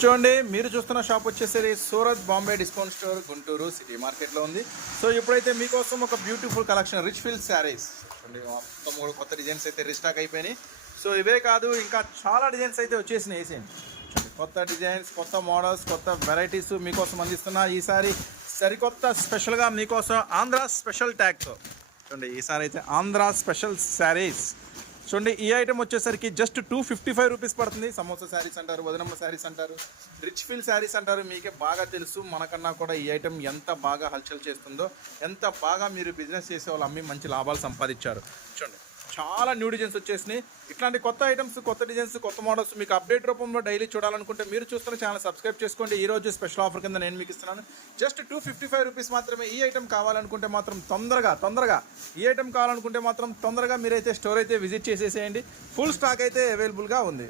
చూడండి, మీరు చూస్తున్న షాప్ వచ్చేసరి Surat Bombay discount store Guntur city మార్కెట్లో ఉంది. సో ఇప్పుడైతే మీకోసం ఒక beautiful collection rich feel sarees చూడండి, మొత్తం కూడా కొత్త డిజైన్స్ అయితే రీస్టాక్ అయిపోయినాయి. సో ఇవే కాదు, ఇంకా చాలా డిజైన్స్ అయితే వచ్చేసినాయి. వేసేయండి, కొత్త డిజైన్స్, కొత్త మోడల్స్, కొత్త వెరైటీస్ మీకోసం అందిస్తున్నా. ఈసారి సరికొత్త స్పెషల్గా మీకోసం ఆంధ్ర స్పెషల్ ట్యాగ్తో చూడండి. ఈసారి అయితే ఆంధ్ర స్పెషల్ శారీస్ చూడండి. ఈ ఐటమ్ వచ్చేసరికి జస్ట్ 255 రూపీస్ పడుతుంది. సమోసా శారీస్ అంటారు, వదనమ్మ శారీస్ అంటారు, రిచ్ ఫీల్ శారీస్ అంటారు. మీకే బాగా తెలుసు, మనకన్నా కూడా ఈ ఐటమ్ ఎంత బాగా హల్చల్ చేస్తుందో, ఎంత బాగా మీరు బిజినెస్ చేసే వాళ్ళు అమ్మి మంచి లాభాలు సంపాదించారు. చూడండి, చాలా న్యూ డిజైన్స్ వచ్చేసినాయి. ఇట్లాంటి కొత్త ఐటమ్స్, కొత్త డిజైన్స్, కొత్త మోడల్స్ మీకు అప్డేట్ రూపంలో డైలీ చూడాలనుకుంటే మీరు చూస్తున్న ఛానల్ సబ్స్క్రైబ్ చేసుకోండి. ఈ రోజు స్పెషల్ ఆఫర్ కింద నేను మీకు ఇస్తున్నాను జస్ట్ 255 రూపీస్ మాత్రమే. ఈ ఐటమ్ కావాలనుకుంటే మాత్రం తొందరగా ఈ ఐటమ్ కావాలనుకుంటే మాత్రం తొందరగా మీరైతే స్టోర్ అయితే విజిట్ చేసేసేయండి. ఫుల్ స్టాక్ అయితే అవైలబుల్గా ఉంది.